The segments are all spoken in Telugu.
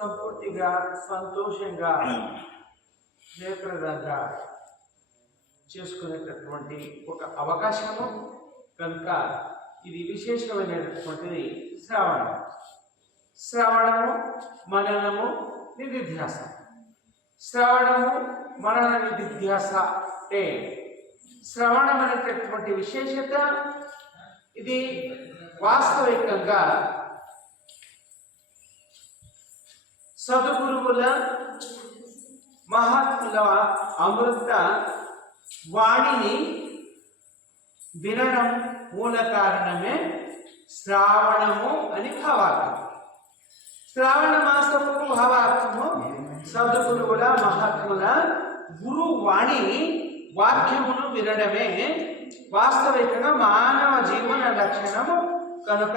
సంపూర్తిగా సంతోషంగా జయప్రదంగా చేసుకునేటటువంటి ఒక అవకాశము కనుక ఇది విశేషమైనటువంటిది శ్రావణం. శ్రవణము, మననము, నిధిధ్యాస. శ్రవణము, మనన, నిధిధ్యాస అంటే శ్రవణం అనేటటువంటి విశేషత ఇది వాస్తవికంగా సద్గురువుల మహాత్ముల అమృత వాణిని వినడం మూల కారణమే శ్రావణము అని భావార్థం. శ్రావణ మాసపు భావార్థము సద్గురువుల మహాత్ముల గురువాణి వాక్యమును వినడమే వాస్తవికంగా మానవ జీవన లక్షణము కనుక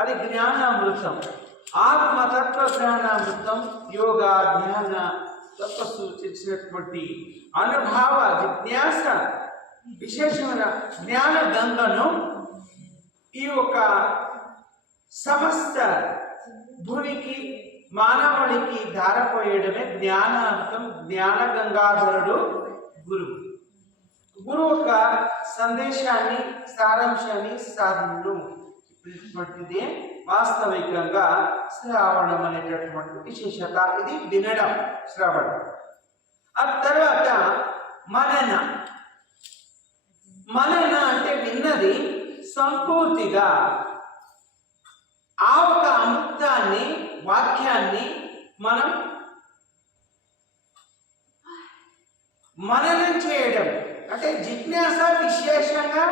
అది జ్ఞానామృతం. ఆత్మతత్వ జ్ఞానామృతం యోగా ధ్యాన తపస్సు చేసినటువంటి అనుభవ జిజ్ఞాస విశేషమైన జ్ఞాన గంగను ఈ యొక్క సమస్త భూమికి మానవుడికి ధారపోయడమే జ్ఞానాంతం. జ్ఞాన గంగాధరుడు గురువు. గురువు యొక్క సందేశాన్ని సారాంశాన్ని సాధనను ఇటువంటిదే వాస్తవికంగా శ్రావణం అనేటటువంటి విశేషత. ఇది వినడం శ్రవణం. ఆ తర్వాత మనన. మనన అంటే విన్నది సంపూర్తిగా ఆ ఒక అమృతాన్ని వాక్యాన్ని మనం మననం చేయడం అంటే జిజ్ఞాస విశేషంగా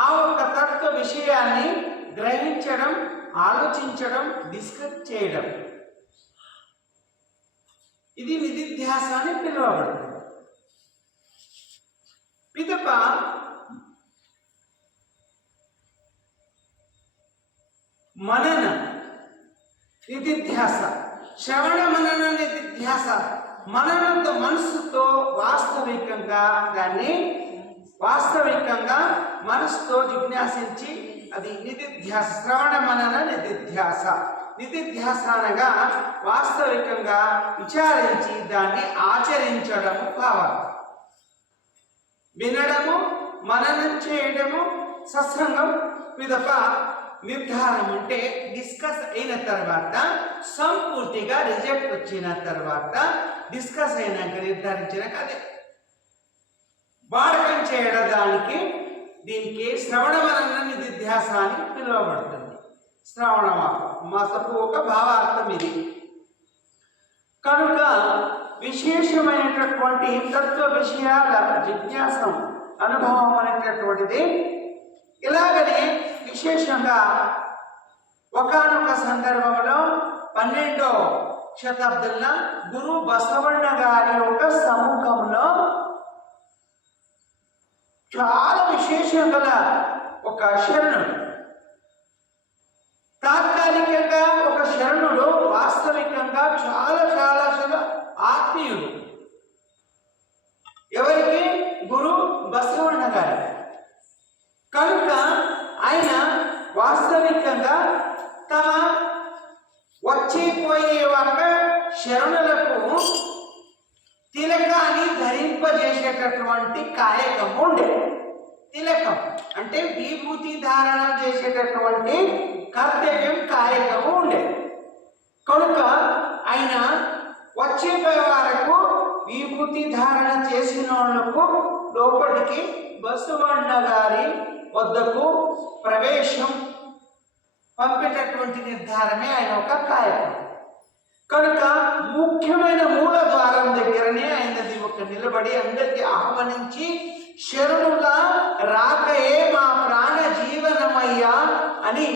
ఆ ఒక తత్వ విషయాన్ని గ్రహించడం, ఆలోచించడం, డిస్కస్ చేయడం. ఇది నిధిధ్యాస అని పిలువబడుతుంది. పిదప మనన, నిధిధ్యాస. శ్రవణ మనన నిధిధ్యాస. మననంతో మనసుతో వాస్తవికంగా దాన్ని మనసుతో జిజ్ఞాసించి అది నిధిధ్యాస. శ్రవణ మనన నిధిధ్యాస. నిధిధ్యాస అనగా వాస్తవికంగా విచారించి దాన్ని ఆచరించడము కావాలి. వినడము, మననం చేయడము, సత్సంగం, పిదప నిర్ధారం అంటే డిస్కస్ అయిన తర్వాత సంపూర్తిగా రిజల్ట్ వచ్చిన తర్వాత డిస్కస్ అయినాక నిర్ధారించినాక అదే వాడకం చేయడానికి దీనికి శ్రవణ మనన నిధిధ్యాస అని పిలువబడుతుంది. శ్రవణ మాసపు ఒక భావార్థం ఇది. కనుక విశేషమైనటువంటి తత్వ విషయాల జిజ్ఞాసం అనుభవం అనేటటువంటిది. ఇలాగనే విశేషంగా ఒకానొక సందర్భంలో 12వ శతాబ్దంలో గురు బసవಣ್ణ గారి యొక్క సముఖంలో చాలా విశేషం గల ఒక శరణుడు, తాత్కాలికంగా ఒక శరణుడు, వాస్తవికంగా చాలా చాలా చాలా ఆత్మీయుడు. ఎవరికి? గురు బసవಣ್ణ గారి. కనుక ఆయన వాస్తవికంగా తమ వచ్చిపోయే ఒక శరణులకు తిలకాన్ని ధరింపజేసేటటువంటి కాయకం ఉండే. తిలకం అంటే విభూతి ధారణ చేసేటటువంటి కర్తవ్యం కాయకము ఉండే. కనుక ఆయన వచ్చిపోయే వరకు విభూతి ధారణ చేసిన వాళ్ళకు లోపలికి బసవಣ್ణ గారి వద్దకు ప్రవేశం పంపేటటువంటి నిర్ధారమే ఆయన ఒక కాయకం. కనుక ముఖ్యమైన మూల ద్వారం దగ్గరనే ఆయనది ఒక నిలబడి అందరికీ ఆహ్వానించి శరణుల రాకయే మా ప్రాణ జీవనమయ్యా అని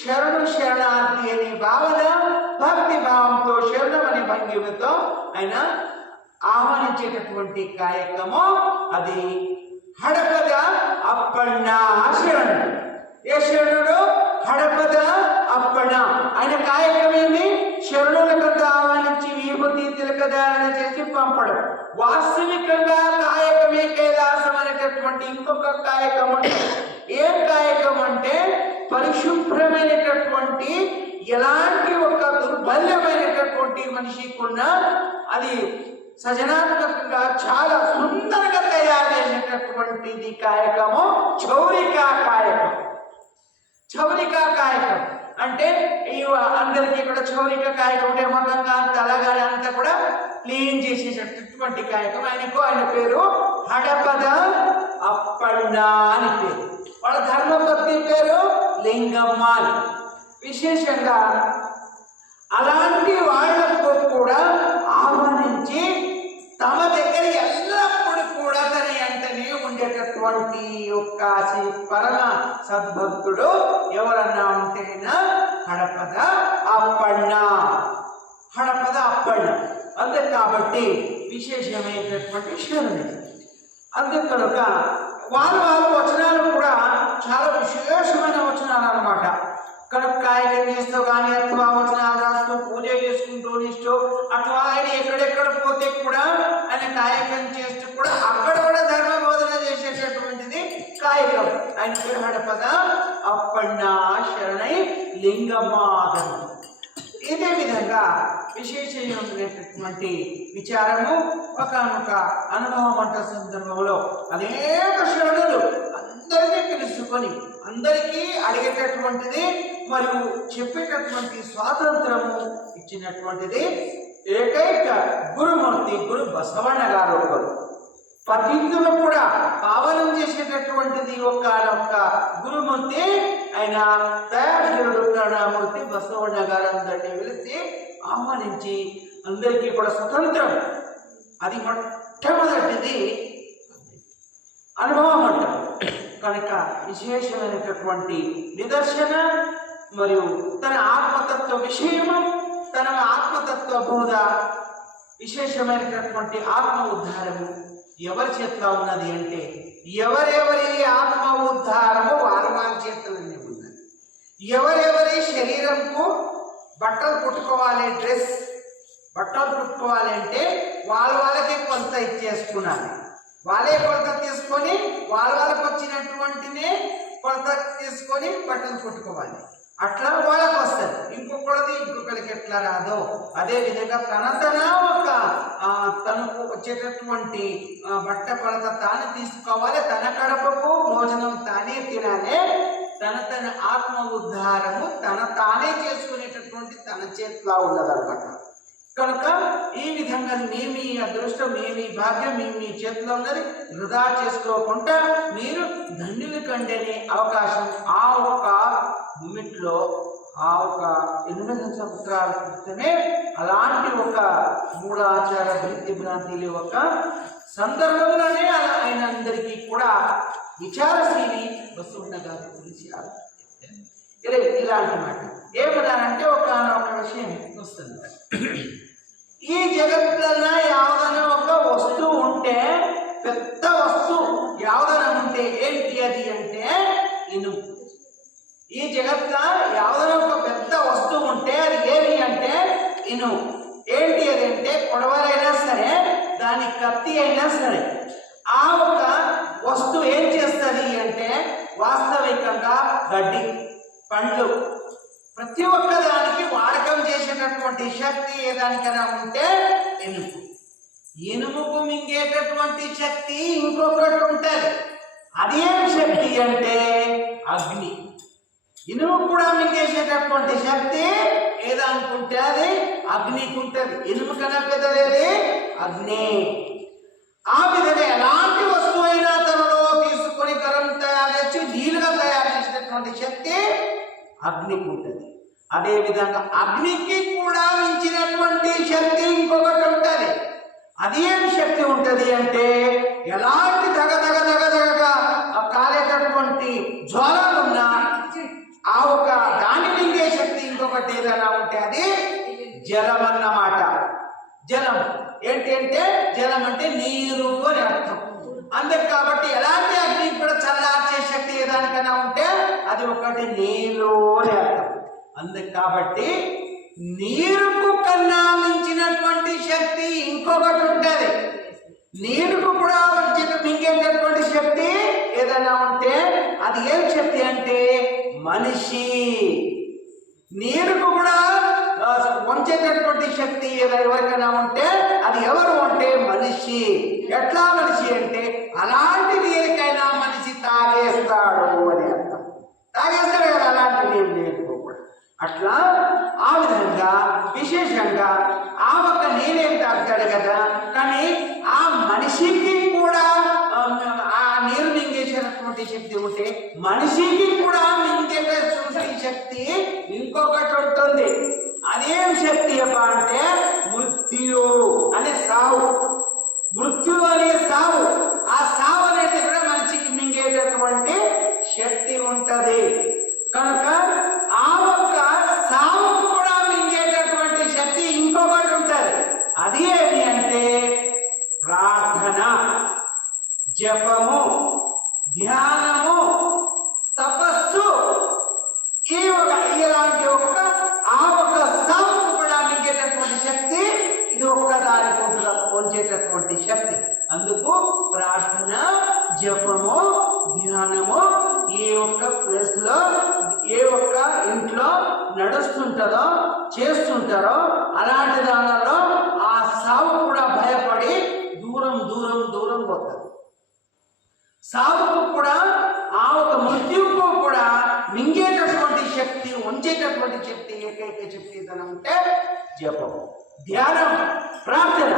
శరణు శరణార్థి అనే భావన భక్తి భావంతో శరణం అనే భంగిమతో ఆయన ఆహ్వానించేటటువంటి కార్యక్రమం అది హడపద అప్పಣ್ణ శరణుడు. ఏ శరణుడు? హడపద అప్పಣ್ణ. ఆయన కాయకమేమి? శరణులకంతా ఆహ్వానించి విభూతి తిలకధారణ చేసి పంపడం. వాస్తవికంగా కాయకమే కైలాసం అనేటటువంటి ఇంకొక కాయకం. ఏం కాయకం అంటే పరిశుభ్రమైనటువంటి ఎలాంటి ఒక దుర్బల్యమైనటువంటి మనిషికున్న అది సజనాత్మకంగా చాలా సుందరంగా తయారు చేసినటువంటిది కాయకము చౌరికా కాయకం. చౌరికా కాయకం అంటే అందరికీ కూడా చౌరిక కాయకం అంటే మొత్తంగా తలగాలి అంతా కూడా క్లీన్ చేసేటటువంటి కాయకం. ఆయన పేరు హడపద అప్పన్న అని పేరు. వాళ్ళ ధర్మపత్ని పేరు లింగమ్మ అని. విశేషంగా అలాంటి వాళ్లకు కూడా ఆహ్వానించి తమ దగ్గర ఎల్లప్పుడూ కూడా తన వెంటనే ఉండేటటువంటి యొక్క పరమ సద్భక్తుడు ఎవరన్నా ఉంటేనా హడపద అప్పన్న. హడపద అప్పన్న అంతే కాబట్టి విశేషమైనటువంటి శరణి. అంతే కనుక వాళ్ళ వచనాలు కూడా చాలా విశేషమైన వచనాలు అన్నమాట. కనుక కాయకం చేస్తూ కానీ అథవా వచనాలు రాస్తూ పూజ చేసుకుంటూ ఇష్టో అథవా ఆయన ఎక్కడెక్కడ పోతే కూడా ఆయన కాయకం చేస్తూ కూడా అక్కడ కూడా ధర్మ బోధన చేసేటటువంటిది కాయకం. ఆయన పేరు హడపద అప్పన్న శరణై లింగమాధవ. ఇదే విధంగా విశేషమైనటువంటి విచారము ఒకనొక అనుభవం అంట సందర్భంలో అనేక శరణులు అందరినీ పిలుచుకొని అందరికీ అడిగేటటువంటిది మరియు చెప్పేటటువంటి స్వాతంత్రము ఇచ్చినటువంటిది ఏకైక గురుమూర్తి గురు బసవಣ್ణ గారు. ఒకరు పతితులు కూడా పావనం చేసేటటువంటిది ఒక్క గురుమూర్తి ఆయన దయాశీలుడు కరుణామూర్తి బసవಣ್ణ గారు అందరినీ పిలిచి ఆహ్వానించి అందరికీ కూడా స్వతంత్రం అది మొట్టమొదటిది అనుభవం అంట. కనుక విశేషమైనటువంటి నిదర్శన మరియు తన ఆత్మతత్వ విషయము తన ఆత్మతత్వ బోధ విశేషమైనటువంటి ఆత్మ ఉద్ధారము ఎవరి చేతిలో ఉన్నది అంటే ఎవరెవరి ఆత్మ ఉద్ధారము వాళ్ళ చేతులనే ఉన్నది. ఎవరెవరి శరీరంకు బట్టలు కుట్టుకోవాలి, బట్టలు కుట్టుకోవాలి అంటే వాళ్ళకి కొంత ఇచ్చేసుకున్నాను. వాళ్ళే కొలత తీసుకొని వాళ్ళకి వచ్చినటువంటినే కొలత తీసుకొని బట్టలు కుట్టుకోవాలి. అట్లా వాళ్ళకి వస్తుంది. ఇంకొకరికి ఎట్లా రాదో అదే విధంగా తనకు వచ్చేటటువంటి బట్ట కొలత తాను తీసుకోవాలి. తన కడపకు భోజనం తానే తినాలి. తన ఆత్మ ఉద్ధారము తానే చేసుకునేటటువంటి తన చేతిలో ఉన్నదన్నమాట. కనుక ఈ విధంగా మీ అదృష్టం మీ భాగ్యం మీ చేతిలో ఉన్నది. వృధా చేసుకోకుండా మీరు ధన్యులు కండనే అవకాశం ఆ ఒక్క మూమెంట్లో ఆ ఒక 8 సంవత్సరాల క్రితమే అలాంటి ఒక మూఢాచార భ్రాంతిలో ఒక సందర్భంలోనే ఆయన అందరికీ కూడా విచారశీలి బసవಣ್ణ గారి గురించి ఇలాంటి మాట ఏమన్నారంటే ఒక విషయం వస్తుంది. ఈ జగత్తులో యావదన ఒక వస్తువు ఉంటే పెద్ద వస్తువు యావదన ఉంటే ఏంటి అది అంటే ఇనుము. ఈ జగత్తులో యావదన ఒక పెద్ద వస్తువు ఉంటే అది ఏమి అంటే ఇనుము. ఏంటి అది అంటే కొడవలైనా సరే దాని కత్తి అయినా సరే ఆ ఒక వస్తువు ఏం చేస్తుంది అంటే వాస్తవికంగా గడ్డి పండ్లు ప్రతి ఒక్క దానికి వాడకం చేసేటటువంటి శక్తి ఏదానికైనా ఉంటే ఇనుము. ఇనుముకు మింగేటటువంటి శక్తి ఇంకొకటి ఉంటుంది. అది ఏం శక్తి అంటే అగ్ని. ఇనుము కూడా మింగేసేటటువంటి శక్తి ఏదనుకుంటే అది అగ్నికి ఉంటుంది. ఇనుము కన్నా పెద్దది అగ్ని. ఆ విధంగా ఎలాంటి వస్తువు అయినా తనలో తీసుకొని గరం తయారు చేసి నీళ్ళుగా తయారు చేసినటువంటి శక్తి అగ్నికి ఉంటుంది. అదేవిధంగా అగ్నికి కూడా మించినటువంటి శక్తి ఇంకొకటి ఉంటుంది. అది ఏం శక్తి ఉంటుంది అంటే ఎలాంటి దగదగగా కాలేటటువంటి జ్వాలలున్నా ఆ ఒక దాని మింగే శక్తి ఇంకొకటి ఏదైనా ఉంటే అది జలం అన్నమాట. జలం ఏంటి అంటే జలం అంటే నీరు అని అర్థం. అందుకు కాబట్టి ఎలాంటి అగ్ని కూడా చల్లార్చే శక్తి ఏదానికైనా ఉంటే అది ఒకటి నీరు అని అర్థం. అందుకు కాబట్టి నీరుకు కన్నా మించినటువంటి శక్తి ఇంకొకటి ఉంటుంది. నీరుకు కూడా మింగేటటువంటి శక్తి ఏదైనా ఉంటే అది ఏం శక్తి అంటే మనిషి. నీరుకు కూడా వంచేటటువంటి శక్తి ఎవరికైనా ఉంటే అది ఎవరు అంటే మనిషి. ఎట్లా మనిషి అంటే అలాంటి నీరుకైనా మనిషి తాగేస్తాడు అని అర్థం. తాగేస్తాడు కదా అలాంటి నీరు లేకపోకూడదు. అట్లా ఆ విధంగా విశేషంగా ఆ ఒక్క నీరేం తాగుతాడు కదా, కానీ ఆ మనిషికి కూడా ఆ నీరు మింగేసినటువంటి శక్తి ఉంటే మనిషికి కూడా మింగేటటువంటి శక్తి ఇంకొకటి ఉంటుంది. అదేం శక్తి అంటే మృత్యు అనే సావు. మృత్యు అనే సావు, ఆ సావు అనేది కూడా మనిషికి మింగేటటువంటి శక్తి ఉంటది. కనుక ఆ ఒక్క సావుకు కూడా మింగేటటువంటి శక్తి ఇంకొకటి ఉంటుంది. అది ఏమి అంటే ప్రార్థన, జపము, ధ్యానము, తపస్సు. ఇలాంటి ఆ ఒక్క సావుకు కూడా మింగేటటువంటి శక్తి ఇది ఒక్కదానికి పొంచేటటువంటి శక్తి. అందుకు ప్రార్థన, జపము, ధ్యానము ఏ ఒక్క ప్లేస్ లో ఏ ఒక్క ఇంట్లో నడుస్తుంటారో చేస్తుంటారో అలాంటి దానిలో ఆ సావు కూడా భయపడి దూరం దూరం దూరం పోతుంది. సావుకు కూడా ఆ ఒక మృత్యువుకు కూడా మింగేటటువంటి శక్తి, ఉంచేటటువంటి శక్తి ఏకైక శక్తి ఏదంటే జపం, ధ్యానం, ప్రార్థన.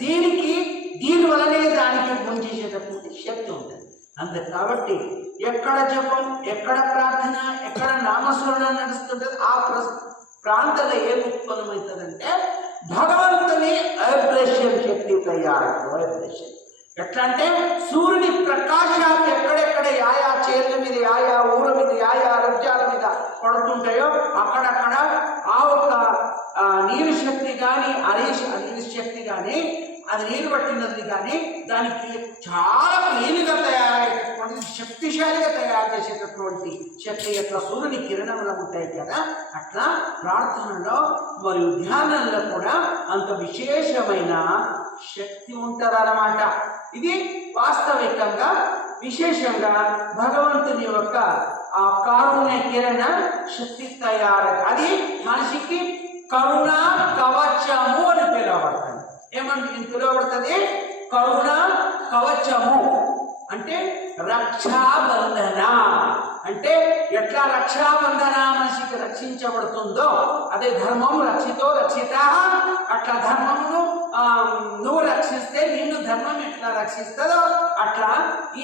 దీని వలనే దానికి ఉంచేసేటటువంటి శక్తి ఉంటుంది. అంతే కాబట్టి ఎక్కడ జపం, ఎక్కడ ప్రార్థన, ఎక్కడ నామస్మరణ నడుస్తుంటుంది ఆ ప్రాంతంలో ఏం ఉత్పన్నమవుతుందంటే భగవంతుని వైబ్రేషన్ శక్తి తయారు. వైబ్రేషన్ ఎట్లా అంటే సూర్యుని ప్రకాశాలు ఎక్కడెక్కడ ఆయా చేతుల మీద, ఆయా ఊర మీద, ఆయా రజ్జాల మీద పడుతుంటాయో అక్కడక్కడ ఆ ఒక్క నీరు శక్తి కానీ నీరు శక్తి కానీ అది నీరు పట్టినది కానీ దానికి చాలా క్లీన్గా తయారయ్యేటటువంటి శక్తిశాలిగా తయారు చేసేటటువంటి శక్తి యొక్క సూర్యుని కిరణంలో ఉంటాయి కదా, అట్లా ప్రార్థనలో మరియు ధ్యానంలో కూడా అంత విశేషమైన శక్తి ఉంటుందన్నమాట. ఇది వాస్తవికంగా విశేషంగా భగవంతుని యొక్క ఆ కారుణ్య కిరణ శక్తి తయారు. అది మనిషికి కరుణ కవచము అని పిలువబడుతుంది. ఏమని పిలువబడుతుంది? కరుణ కవచము అంటే రక్షాబంధన. అంటే ఎట్లా రక్షాబంధన మనిషికి రక్షించబడుతుందో అదే ధర్మం రక్షితో రక్షిత. అట్లా ధర్మమును నువ్వు రక్షిస్తే నిన్ను ధర్మం ఎట్లా రక్షిస్తుందో అట్లా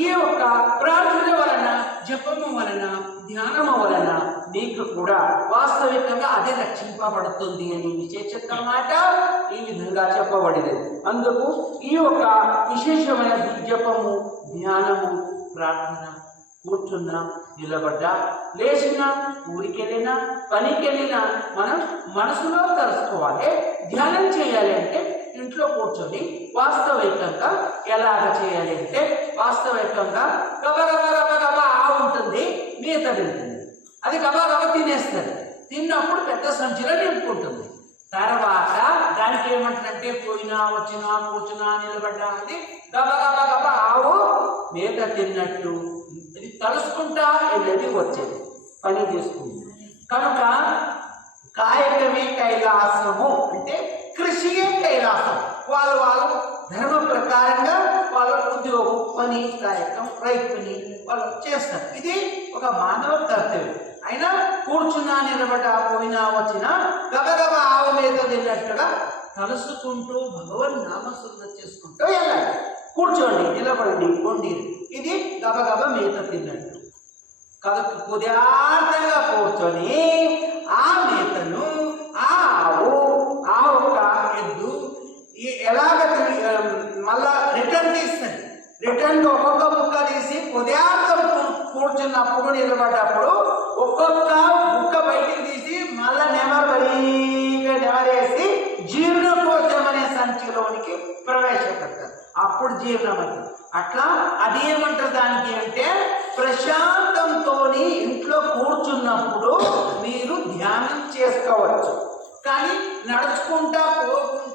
ఈ యొక్క ప్రార్థన వలన, జపము వలన, ధ్యానము వలన నీకు కూడా వాస్తవికంగా అదే రక్షింపబడుతుంది అని విశేషత మాట ఈ విధంగా చెప్పబడింది. అందుకు ఈ యొక్క విశేషమైన జపము, ధ్యానము, ప్రార్థన కూర్చున్నా, నిలబడ్డా, లేచినా, ఊరికెళ్ళినా, పనికెళ్ళినా మనం మనసులో తలుసుకోవాలి. ధ్యానం చేయాలి అంటే ఇంట్లో కూర్చొని వాస్తవికంగా ఎలాగ చేయాలి అంటే వాస్తవికంగా గబగబా ఉంటుంది, మేత తింటుంది. అది గబగబ తినేస్తుంది. తిన్నప్పుడు పెద్ద సంచిలో నింపుకుంటుంది. తర్వాత దానికి ఏమంటుందంటే పోయినా, వచ్చినా, కూర్చున్నా, నిలబడ్డా అది గబగబ ఆవు మేత తిన్నట్టు ఇది తలుసుకుంటా వెళ్ళేది వచ్చేది పని చేసుకుంది. కనుక కాయకమే కైలాసము అంటే కృషియే కైలాసం. వాళ్ళు ధర్మ ప్రకారంగా వాళ్ళ ఉద్యోగం, పని, కాయకం, రైతు పని వాళ్ళు చేస్తారు. ఇది ఒక మానవ కర్తవ్యం. అయినా కూర్చున్నా, నిలబడ్డా, పోయినా, వచ్చినా గబగబ ఆవు మేత తిన్నట్టుగా తలుసుకుంటూ భగవన్ నామస్మరణ చేసుకుంటూ వెళ్ళాలి. కూర్చోండి, నిలబడండి, కొండి, ఇది గబగబ మేత తిన్నట్టు. కాబట్టి కుదార్థంగా కూర్చొని ఆ మేతను ఆ ఆవు, ఆ ఒక్క ఎద్దు ఎలాగ మళ్ళా రిటర్న్ తీస్తుంది. రిటర్న్ ఒక్కొక్క ముక్క తీసి కుదార్థం కూర్చున్నప్పుడు, నిలబడ్డప్పుడు ఒక్కొక్క ముక్క బయటికి తీసి మళ్ళా నెమరేసి జీర్ణకోశం అనే సంచిలోనికి ప్రవేశపెడతారు. అప్పుడు జీర్ణమవుతుంది. అట్లా అది ఏమంటారు దానికి అంటే ప్రశాంతంతో ఇంట్లో కూర్చున్నప్పుడు మీరు ధ్యానం చేసుకోవచ్చు. కానీ నడుచుకుంటా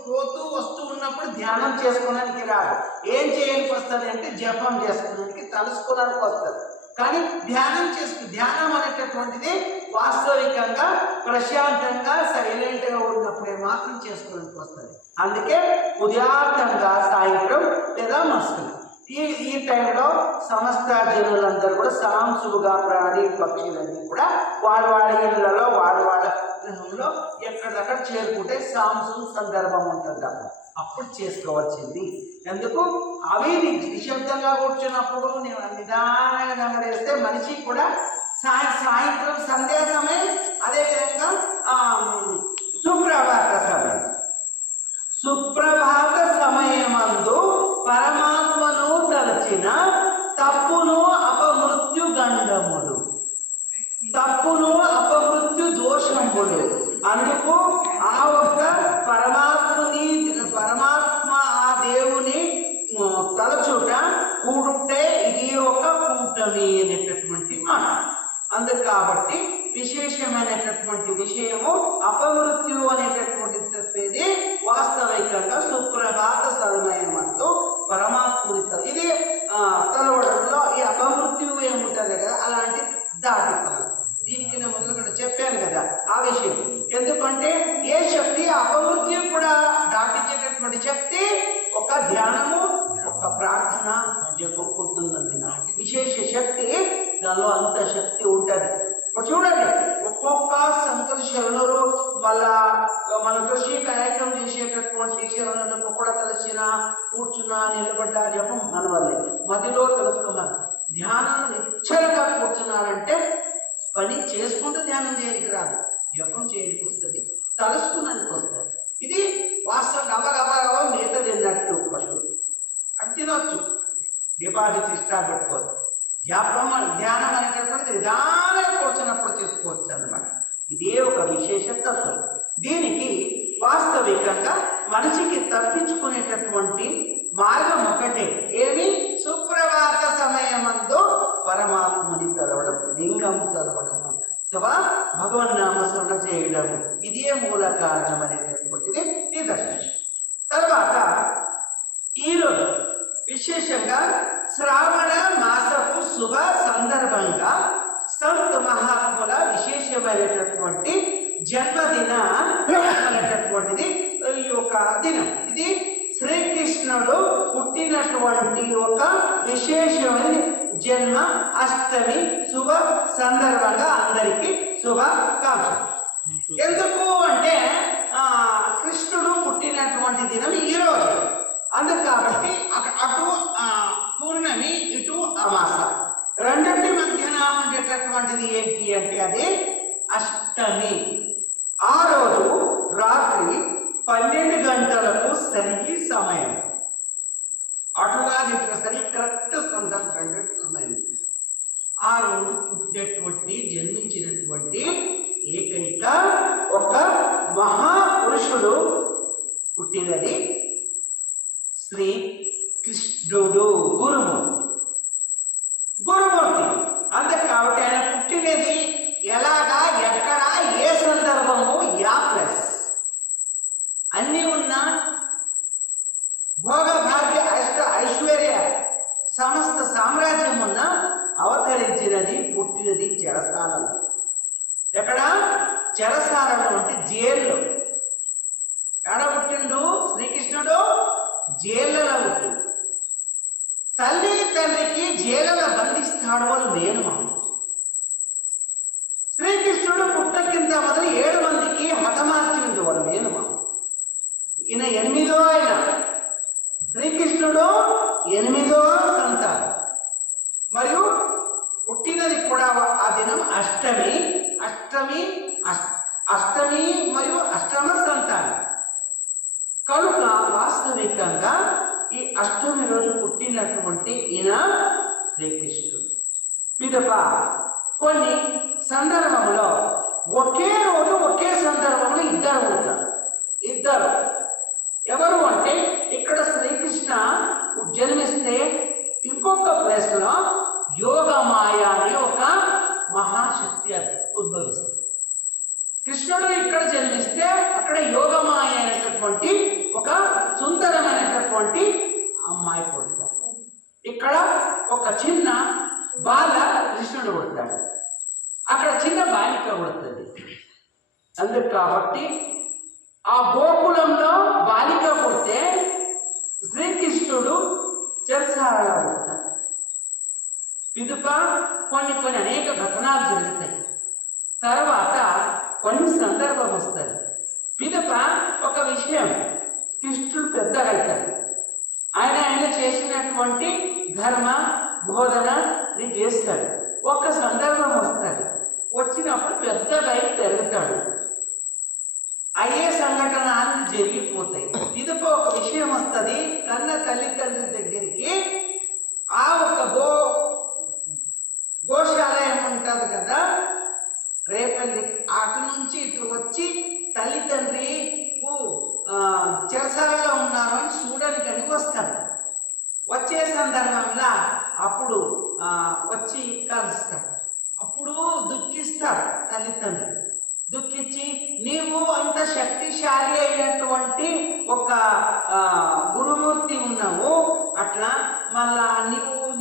పోతూ వస్తూ ఉన్నప్పుడు ధ్యానం చేసుకోవడానికి రాదు. ఏం చేయడానికి వస్తుంది అంటే జపం చేసుకోవడానికి, తలుసుకోవడానికి వస్తుంది. కానీ ధ్యానం అనేటటువంటిది వాస్తవికంగా ప్రశాంతంగా సైలెంట్గా ఉన్నప్పుడే మాత్రం చేసుకోవడానికి వస్తుంది. అందుకే ఉదయార్థంగా సాయంత్రం లేదా మస్కులు ఈ టైంలో సమస్త జనులందరూ కూడా సాంసులుగా ప్రాణి పక్షులన్నీ కూడా వాళ్ళ ఇళ్లలో వాళ్ళ గృహంలో ఎక్కడిదక్కడ చేరుకుంటే సాంసు సందర్భం ఉంటుంది అప్పుడు చేసుకోవాల్సింది. ఎందుకు అవి నిశ్శబ్దంగా కూర్చున్నప్పుడు నిదానంగా నెమరేస్తే మనిషి కూడా సాయంత్రం సంధ్యా సమయం, అదేవిధంగా సుప్రభాత సమయమందు పరమాత్మను తలచిన తప్పును అపమృత్యు గండములు, తప్పును అపమృత్యు దోషములు. అందుకు ఆ ఒక్క పరమాత్మ ఆ దేవుని తలచుట కూడుంటే ఇది ఒక కూటమి అనేటటువంటి మాట. అందుకు కాబట్టి విశేషమైనటువంటి విషయము అపమృత్యు అనేటటువంటి చెప్పేది వాస్తవికంగా సుప్రభాత సమయమందు పరమాత్ముని ఇది తలవడంలో ఈ అపమృత్యు ఏముంటుంది కదా, అలాంటి దాటిపోవాలి. దీనికి నేను మొదలు చెప్పాను కదా ఆ విషయం. ఎందుకంటే ఏ శక్తి అపమృత్యు కూడా దాటించేటటువంటి శక్తి ఒక ధ్యానము, ఒక ప్రార్థన జపం ఉంటుందండి. విశేష శక్తి దానిలో అంత శక్తి ఉంటుంది. ఇప్పుడు చూడండి, ఒక్కొక్క సంతుల శరణులు మన కృషి కార్యక్రమం చేసేటటువంటి శరణులకు కూడా తలసిన కూర్చున్నా నిలబడ్డా జపం మనవల్లే మధ్యలో తెలుసుకున్నాను. ధ్యానం నిశ్చయంగా కూర్చున్నారంటే పని చేసుకుంటూ ధ్యానం చేయడానికి రాదు, జపం చేయడానికి వస్తుంది, తలుసుకున్నానికి వస్తుంది. ఇది వాస్తవం. గబగబా మేత తిన్నట్టు పశువులు అది తినొచ్చు, డిపాజిట్ ఇష్టాలు పెట్టుకోవచ్చు. ధ్యానం అనేటటువంటిది నిదానంగా కూర్చున్నప్పుడు చేసుకోవచ్చు అన్నమాట. ఇదే ఒక విశేష తత్వం. దీనికి వాస్తవికంగా మనిషికి తప్పించుకునేటటువంటి మార్గం ఒకటే, ఏమి? సుప్రభాత సమయమందు పరమాత్మని చదవడం, లింగం చదవడం అథవా భగవన్నామ స్మరణ చేయడము, ఇదే మూల కారణం అనేటటువంటిది నిదర్శనం. తర్వాత ఈరోజు విశేషంగా శ్రావణ మాసపు శుభ సందర్భంగా సంత్ మహాత్ముల విశేషమైనటువంటి జన్మదిన అనేటటువంటిది ఈ యొక్క దినం. ఇది శ్రీకృష్ణుడు పుట్టినటువంటి ఒక విశేషమైన జన్మ అష్టమి శుభ సందర్భంగా అందరికీ శుభాకాంక్షలు. ఎందుకు అంటే కృష్ణుడు పుట్టినటువంటి దినం ఈరోజు. అందుకు కాబట్టి అటు పూర్ణమి ఇటు అమాస రెండింటి మధ్యన ఉండేటటువంటిది ఏంటి అంటే అది అష్టమి. ఆ రోజు రాత్రి 12 గంటలకు సరి సమయం, అటుగా ఇట్లా సరి కరెక్ట్ సమయం. ఆ రోజు పుట్టినటువంటి జన్మించినటువంటి ఏకైక ఒక మహాపురుషుడు పుట్టినది శ్రీ కృష్ణుడు, గురుమూర్తి. అంతే కాబట్టి ఆయన పుట్టినది ఎలాగా, ఎక్కడ, ఏ సందర్భము, యా ప్లస్ అన్నీ ఉన్న భోగ భాగ్య ఐశ్వర్య సమస్త సామ్రాజ్యం ఉన్న అవతరించినది పుట్టినది చెరసాలలో. ఎక్కడ? చెరసాలలో అంటే జైల్లో. ఎక్కడ పుట్టిండు శ్రీకృష్ణుడు? జైళ్ళలో పుట్టిండు. తండ్రికి జైళ్ళలో బంధిస్తాడు వాళ్ళు మేనమామ. శ్రీకృష్ణుడు పుట్టకింత మొదలు 7 మందికి హతమార్చింది వాళ్ళు మేనమామ. ఈయన 8వ ఆయన. శ్రీకృష్ణుడు 8వ సంతానం. మరియు పుట్టినది కూడా ఆ దినం అష్టమి మరియు అష్టమ సంతానం కనుక వాస్తవికంగా ఈ అష్టమి రోజు పుట్టినటువంటి ఈయన శ్రీకృష్ణుడు. పిదప కొన్ని సందర్భంలో ఒకే రోజు ఒకే సందర్భంలో ఇద్దరు ఉంటారు. ఇద్దరు ఎవరు అంటే ఇక్కడ శ్రీకృష్ణ జన్మిస్తే ఇంకొక ప్లేస్లో యోగమాయ అనే ఒక మహాశక్తి ఉద్భవిస్తుంది. కృష్ణుడు ఇక్కడ జన్మిస్తే అక్కడ యోగమాయ అనేటటువంటి ఒక సుందరమైనటువంటి అమ్మాయి పుడతారు. ఇక్కడ ఒక చిన్న బాల కొన్ని అనేక ఘటనలు జరుగుతాయి. తర్వాత కొన్ని సందర్భం వస్తుంది. పిదప ఒక విషయం కృష్ణుడు పెద్దగా అవుతాడు. ఆయన చేసినటువంటి ధర్మ బోధనని చేస్తాడు. ఒక సందర్భం వస్తుంది. వచ్చినప్పుడు పెద్దగా పెరుగుతాడు. అయ్యే సంఘటన అన్ని జరిగిపోతాయి. పిదప ఒక విషయం వస్తుంది. కన్న తల్లిదండ్రుల దగ్గరికి ఆ ఒక గోశాలయం ఉంటుంది కదా, రేపల్లి, అటు నుంచి ఇటు వచ్చి తల్లిదండ్రులకు చెరసాలలో ఉన్నారు అని చూడడానికని వస్తాడు. వచ్చే సందర్భంలో అప్పుడు వచ్చి కలుస్తాడు. అప్పుడు దుఃఖిస్తాడు తల్లిదండ్రులు. దుఃఖించి నీవు అంత శక్తిశాలి అయినటువంటి ఒక గురుమూర్తి ఉన్నావు, అట్లా మళ్ళా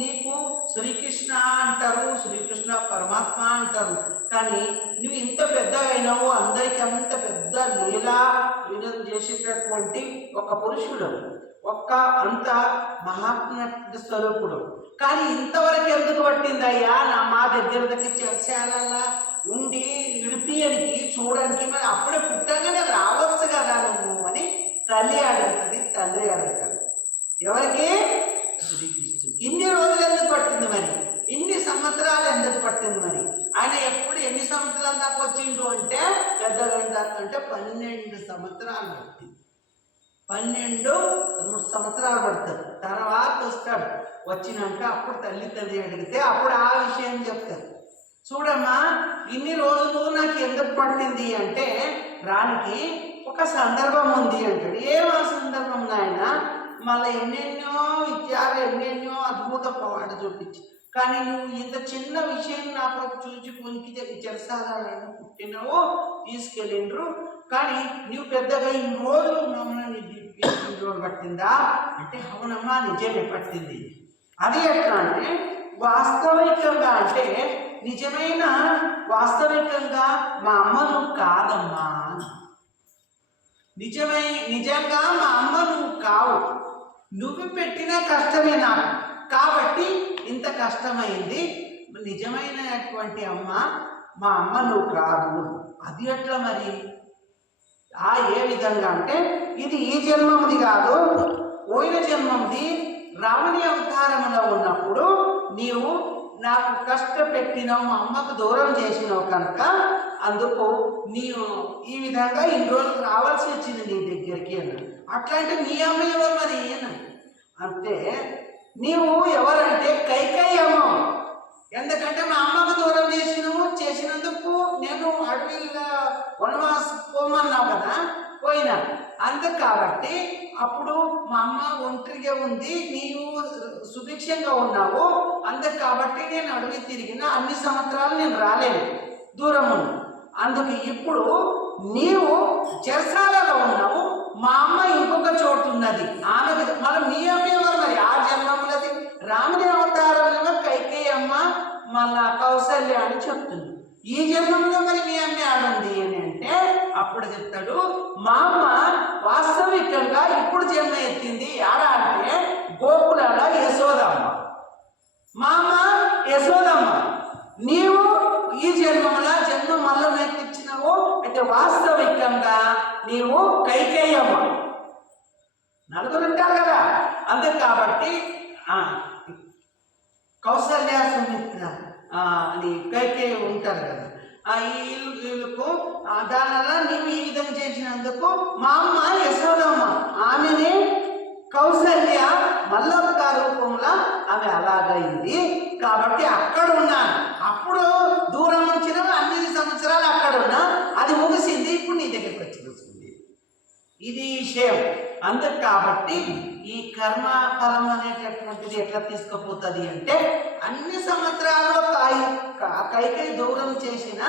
నీకు శ్రీకృష్ణ అంటారు, శ్రీకృష్ణ పరమాత్మ అంటారు, కానీ నువ్వు ఇంత పెద్దగా అయినావు, అందరికీ అంత పెద్ద లీలం చేసేటటువంటి ఒక పురుషుడు, అంత మహాత్మ స్వరూపుడు, కానీ ఇంతవరకు ఎందుకు పట్టిందయ్యా మా దగ్గర చెరసాలలా ఉండి ఇడిపియడానికి చూడడానికి, మరి అప్పుడే పుట్టగానే రావచ్చు కదా నువ్వు అని తల్లి అడుగుతుంది, తండ్రి అడుగుతాడు. ఎవరికి? శ్రీకృష్ణుడు. ఇన్ని రోజులు ఎందుకు పట్టింది మరి, ఇన్ని సంవత్సరాలు ఎందుకు పట్టింది మరి? ఆయన ఎప్పుడు ఎన్ని సంవత్సరాల దాకా వచ్చిండు అంటే, పెద్దగా దాకా అంటే 12 సంవత్సరాలు పట్టింది. 12 సంవత్సరాలు పడుతుంది. తర్వాత వస్తాడు. వచ్చినాక అప్పుడు తల్లి అడిగితే అప్పుడు ఆ విషయం చెప్తారు. చూడమ్మా, ఇన్ని రోజులు నాకు ఎందుకు పట్టింది అంటే, రానికి ఒక సందర్భం ఉంది అంటాడు. ఏమో సందర్భం నాయన? మళ్ళీ ఎన్నెన్నో విద్యాలు, ఎన్నెన్నో అద్భుత పోవాడు చూపించి, కానీ నువ్వు ఇంత చిన్న విషయం నాకు చూసి కొనికి చెరసాలను పుట్టినవో తీసుకెళ్ళిండ్రు, కానీ నువ్వు పెద్దగా ఇన్ని రోజులు మమ్మల్ని రోజులు పట్టిందా అంటే, అవునమ్మా నిజమే పట్టింది. అది ఎట్లా అంటే, వాస్తవికంగా అంటే నిజమైన వాస్తవికంగా మా అమ్మను కాదమ్మా, నిజంగా మా అమ్మ నువ్వు కావు, నువ్వు పెట్టిన కష్టమే నాకు, కాబట్టి ఇంత కష్టమైంది. నిజమైనటువంటి అమ్మ మా అమ్మ నువ్వు కాదు. అది ఎట్లా మరి? ఏ విధంగా అంటే, ఇది ఈ జన్మది కాదు, పోయిన జన్మది. రాముని అవతారంలో ఉన్నప్పుడు నీవు నాకు కష్టపెట్టినావు, మా అమ్మకు దూరం చేసినావు కనుక అందుకు నీవు ఈ విధంగా ఇన్ని రోజులు రావాల్సి వచ్చింది నీ దగ్గరికి అన్నాడు. అట్లాంటి నీ అమ్మ ఎవరు మరి అంటే, నీవు ఎవరంటే కైకేయి అమ్మ. ఎందుకంటే మా అమ్మకు దూరం చేసినందుకు నేను అడవిలో వనవాసం పోమన్నావు కదా, పోయినా. అందుకు కాబట్టి అప్పుడు మా అమ్మ ఒంటరిగా ఉంది, నీవు సుభిక్షంగా ఉన్నావు, అందుకు కాబట్టి నేను అడవి తిరిగిన అన్ని సంవత్సరాలు నేను రాలేను, దూరం ఉన్నాను. అందుకు ఇప్పుడు నీవు చెరసాలలో ఉన్నావు, మా అమ్మ ఇంకొక చోటు ఉన్నది, ఆమె మరి మీ అమ్మ ఎవరు మరి? ఆ జన్మములది రాముని అవతారంలో కైకేయి అమ్మ, మళ్ళా కౌసల్య అని చెప్తుంది. ఈ జన్మంలో మరి మీ అమ్మ ఆడుంది అని అంటే, అప్పుడు చెప్తాడు, మా అమ్మ వాస్తవికంగా ఇప్పుడు జన్మ ఎత్తింది ఆడ అంటే గోకులలో యశోదమ్మ. మా అమ్మ యశోదమ్మ, నీవు ఈ జన్మ మళ్ళీ నేర్పించినావు అంటే వాస్తవికంగా నీవు కైకేయి అమ్మ. నలుగురు ఉంటారు కదా, అంతే. కాబట్టి కౌసల్య, సుమిత్ర అని కైకేయి ఉంటారు కదా, వీళ్ళకు దానివల్ల నీవు ఈ విధంగా చేసినందుకు మా అమ్మ యశోదమ్మ, ఆమెని కౌసల్య మల్లొక్క రూపంలో ఆమె అలాగైంది. కాబట్టి అక్కడ ఉన్నాను, అప్పుడు దూరం వచ్చిన అన్ని సంవత్సరాలు అక్కడ ఉన్నా, అది ముగిసింది, ఇప్పుడు నీ దగ్గరికి వచ్చి కూర్చుంది. ఇది విషయం. అందుకు కాబట్టి ఈ కర్మ ఫలం అనేటటువంటిది ఎట్లా తీసుకుపోతుంది అంటే, అన్ని సంవత్సరాల్లో కైకేయి దూరం చేసిన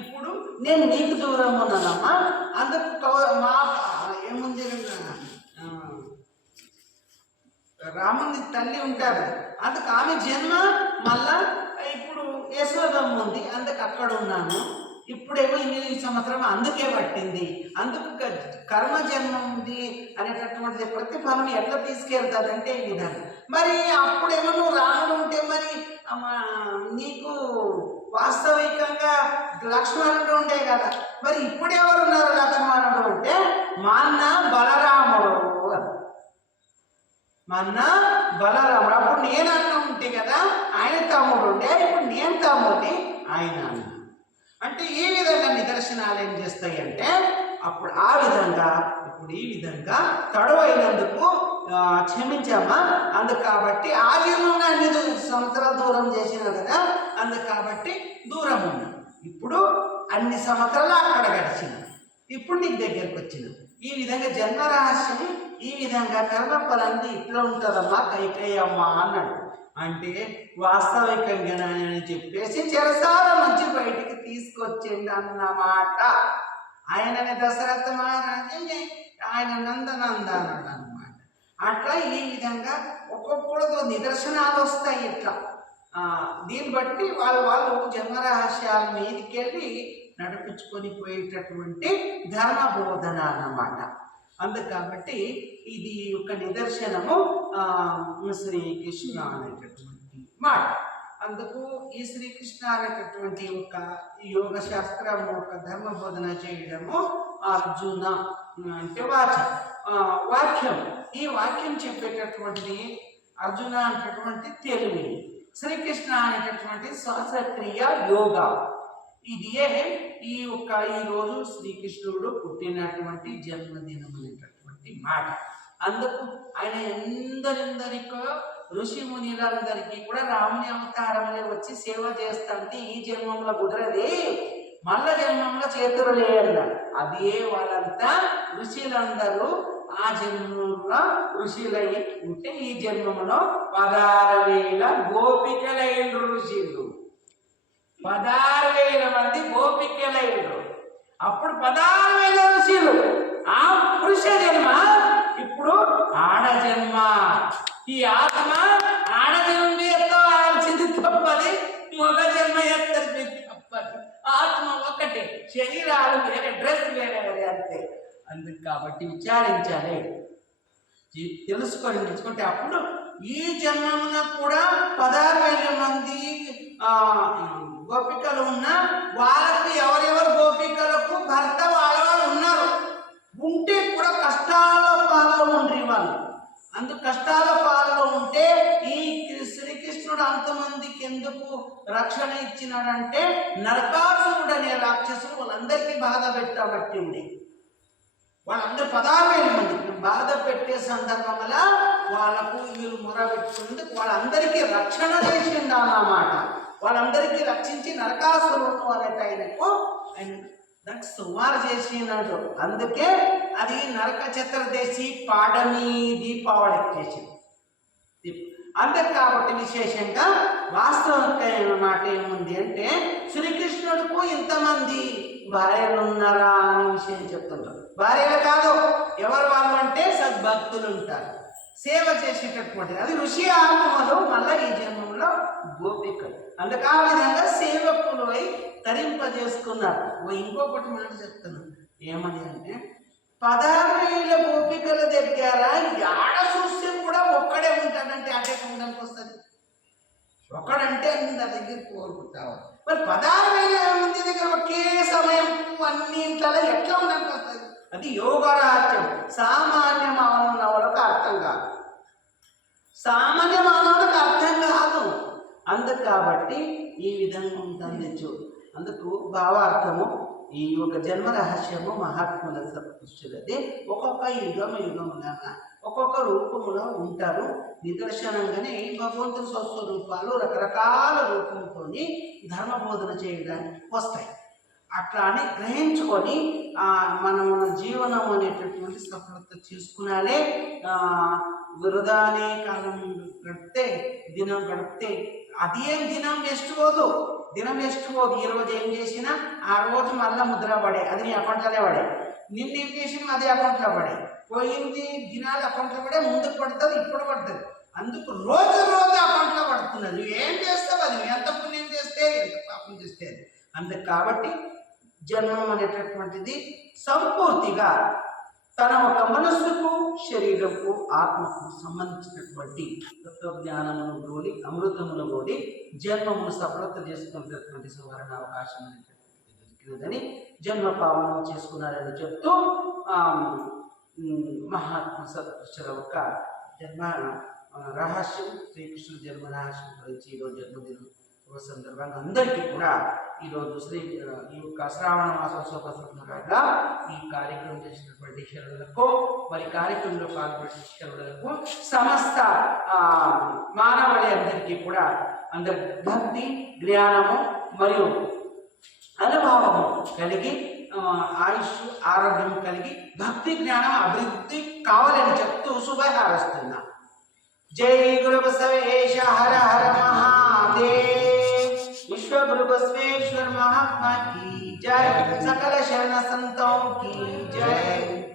ఇప్పుడు నేను నీకు దూరం ఉన్నానమ్మా. అందుకు మా ఏముంది, రాముని తల్లి ఉంటారు, అందుకు ఆమె జన్మ మళ్ళా ఇప్పుడు యశోదమ్మ ఉంది, అందుకు అక్కడ ఉన్నాను. ఇప్పుడేమో ఈ సంవత్సరం అందుకే పట్టింది, అందుకు కర్మ జన్మ ఉంది అనేటటువంటిది ప్రతిఫలం ఎట్లా తీసుకెళ్తాదంటే ఈ విధంగా. మరి అప్పుడేమో నువ్వు రాముడు ఉంటే మరి నీకు వాస్తవికంగా లక్ష్మణుడు ఉండే కదా, మరి ఇప్పుడు ఎవరున్నారు లక్ష్మణుడు అంటే మా అన్న బలరాముడు అని. మా అన్న బలరాముడు. అప్పుడు నేను అన్న ఉంటే కదా ఆయన తమ్ముడు ఉండే, ఇప్పుడు నేను తమ్ముడిని ఆయన అన్న. అంటే ఈ విధంగా నిదర్శనాలు ఏం చేస్తాయి అంటే అప్పుడు ఆ విధంగా ఇప్పుడు ఈ విధంగా తడవైనందుకు క్షమించామా, అందుకు కాబట్టి ఆ జన్మంగా 5 సంవత్సరాలు దూరం చేసినావు కదా, అందుకు కాబట్టి దూరం ఉన్నా. ఇప్పుడు అన్ని సంవత్సరాలు అక్కడ గడిచిన, ఇప్పుడు నీకు దగ్గరకు వచ్చిన. ఈ విధంగా జన్మ రహస్యం ఈ విధంగా కర్మఫలాన్ని ఇట్లా ఉంటుందమ్మా కైకేయమ్మ అన్నాడు. అంటే వాస్తవికంగా అని చెప్పేసి చెరసాల నుంచి బయటికి తీసుకొచ్చింది అన్నమాట. ఆయననే దశరథ మహారాజు, ఆయన నందనందనుడు అన్నమాట. అట్లా ఈ విధంగా ఒక్కొక్కడు నిదర్శనాలు వస్తాయి. ఇట్లా దీన్ని బట్టి వాళ్ళు జన్మరహస్యాల మీదకి వెళ్ళి నడిపించుకొని పోయేటటువంటి ధర్మబోధన అన్నమాట. అందుకు కాబట్టి ఇది ఒక నిదర్శనము శ్రీకృష్ణ అనేటటువంటి మాట. అందుకు ఈ శ్రీకృష్ణ అనేటటువంటి ఒక యోగ శాస్త్రము ఒక ధర్మ బోధన చేయడము అర్జున అంటే వాక్యం. ఈ వాక్యం చెప్పేటటువంటిది అర్జున అనేటటువంటి తెలివి, శ్రీకృష్ణ అనేటటువంటి శ్వాసక్రియ యోగ. ఇదే ఈరోజు శ్రీకృష్ణుడు పుట్టినటువంటి జన్మదినం అనేటటువంటి మాట. అందుకు ఆయన ఎందరికో ఋషి మునిలందరికీ కూడా రాముని అవతారంలో వచ్చి సేవ చేస్తాంటే ఈ జన్మంలో కుదరది, మళ్ళ జన్మంలో చేతురులే అన్నారు. అదే వాళ్ళంతా ఋషులందరూ ఆ జన్మంలో ఋషులై ఉంటే ఈ జన్మంలో 16,000 గోపికలైండ్రు ఋషులు. 16,000 మంది గోపికలైండ్రు. అప్పుడు 16,000 ఋషులు. ఆ పురుష జన్మ ఇప్పుడు ఆడ జన్మ. ఈ ఆత్మ ఆడ జన్మ ఎత్తాల్సింది తప్పది, మగ జన్మ ఎత్తాల్సింది తప్పది. ఆత్మ ఒకటే, శరీరాలు వేరే, డ్రెస్ వేరే వేరే అంతే. అందుకు కాబట్టి విచారించాలి, తెలుసుకుంటే అప్పుడు ఈ జన్మమున కూడా 16,000 మంది గోపికలు ఉన్నా వాళ్ళకు ఎవరెవరు గోపికలకు భర్త వాళ్ళు ఉన్నారు. ఉంటే కూడా కష్టాల పాలలో ఉండ్రి వాళ్ళు. అందుకు కష్టాల పాలలో ఉంటే ఈ శ్రీకృష్ణుడు అంతమందికి ఎందుకు రక్షణ ఇచ్చినాడంటే నరకాసురుడు అనే రాక్షసుడు వాళ్ళందరికీ బాధ పెట్టబట్టి ఉండే. వాళ్ళందరూ 16,000 మందికి బాధ పెట్టే సందర్భంలో వాళ్ళకు వీళ్ళు మొరబెట్టుకునేందుకు వాళ్ళందరికీ రక్షణ చేసిండు అన్నమాట. వాళ్ళందరికీ రక్షించి నరకాసురుడు అనేట ఆయన దానికి సుమారు చేసినాడు. అందుకే అది నరక చతుర్దశి పాడమి దీపావళికి చేసింది. అందుకే కాబట్టి విశేషంగా వాస్తవికమైన మాట ఏముంది అంటే శ్రీకృష్ణుడికు ఇంతమంది భార్యలు ఉన్నారా అనే విషయం చెప్తుంటారు. భార్యలు కాదు, ఎవరు వాళ్ళు అంటే సద్భక్తులు ఉంటారు, సేవ చేసేటటువంటిది. అది ఋషి ఆత్మలు మళ్ళీ ఈ జన్మంలో గోపికలు. అందుకు ఆ విధంగా సేవకులు అయి తరింపజేసుకున్నారు. ఇంకొకటి మాట చెప్తున్నాను ఏమని అంటే 16,000 గోపికల దగ్గర ఆడ చూస్తే కూడా ఒక్కడే ఉంటాడంటే అటే ఉండడానికి వస్తుంది. ఒకడంటే అందరి దగ్గర కోరుకుంటావు. మరి 16,000 మంది దగ్గర ఒకే సమయం అన్నింట్లలో ఎట్లా ఉండడానికి వస్తుంది? అది యోగరాజ్యం. సామాన్య మానవులకు అర్థం కాదు, సామాన్య మానవులకు అర్థం కాదు. అందుకు కాబట్టి ఈ విధంగా ఉంటుంది చూడు. అందుకు భావార్థము ఈ ఒక జన్మ రహస్యము మహాత్ముల సత్పురుషులది. ఒక్కొక్క యుగముగా ఒక్కొక్క రూపములో ఉంటారు. నిదర్శనంగానే భగవంతుని స్వస్వరూపాలు రకరకాల రూపంతో ధర్మబోధన చేయడానికి వస్తాయి. అట్లా అని గ్రహించుకొని మన జీవనం అనేటటువంటి సఫలత చేసుకున్నాలే. వృధానే కాలం గడిపితే దినం గడిపితే అదేం దినం వేస్ట్ పోదు. దినం వేస్ట్ పోదు. ఈ రోజు ఏం చేసినా ఆ రోజు మళ్ళీ ముద్ర పడే, అది నీ అకౌంట్లోనే పడే. నిన్న ఏం చేసినా అదే అకౌంట్లో పడే. పోయింది దినాలు అకౌంట్లో పడే, ముందుకు పడుతుంది, ఇప్పుడు పడుతుంది. అందుకు రోజు అకౌంట్లో పడుతున్నది. నువ్వు ఏం చేస్తావు, అది ఎంత పుణ్యం చేస్తే ఎంత పాపం చేస్తే. అందుకు కాబట్టి జన్మం అనేటటువంటిది సంపూర్తిగా తన ఒక మనస్సుకు శరీరంకు ఆత్మకు సంబంధించినటువంటి తత్వజ్ఞానమును గోలి అమృతమును గోలి జన్మమును సఫలత చేసుకునేటటువంటి సువర్ణ అవకాశం అనేటటువంటిది దొరికినదని జన్మ పావనం చేసుకున్నారని చెప్తూ మహాత్మ సత్పురుషుల యొక్క జన్మ రహస్యం శ్రీకృష్ణుడు జన్మ రహస్యం గురించి ఈరోజు జన్మదినం సందర్భంగా అందరికీ కూడా ఈరోజు ఈ యొక్క శ్రావణ మాసం శోభసందర్భంగా ఈ కార్యక్రమం చేసినటువంటి శరణులకు మరి కార్యక్రమంలో పాల్గొన్న శరణులకు సమస్త మానవాళి అందరికీ కూడా అందరి భక్తి జ్ఞానము మరియు అనుభవము కలిగి ఆయుష్ ఆరోగ్యం కలిగి భక్తి జ్ఞానం అభివృద్ధి కావాలని చెప్తూ శుభహారస్తున్నా. జై గురు బసవేశ హర హర మహాదేవ్. विश्व गुरु बसवेश्वर महात्मा की जय. सकल शरण संतों की जय.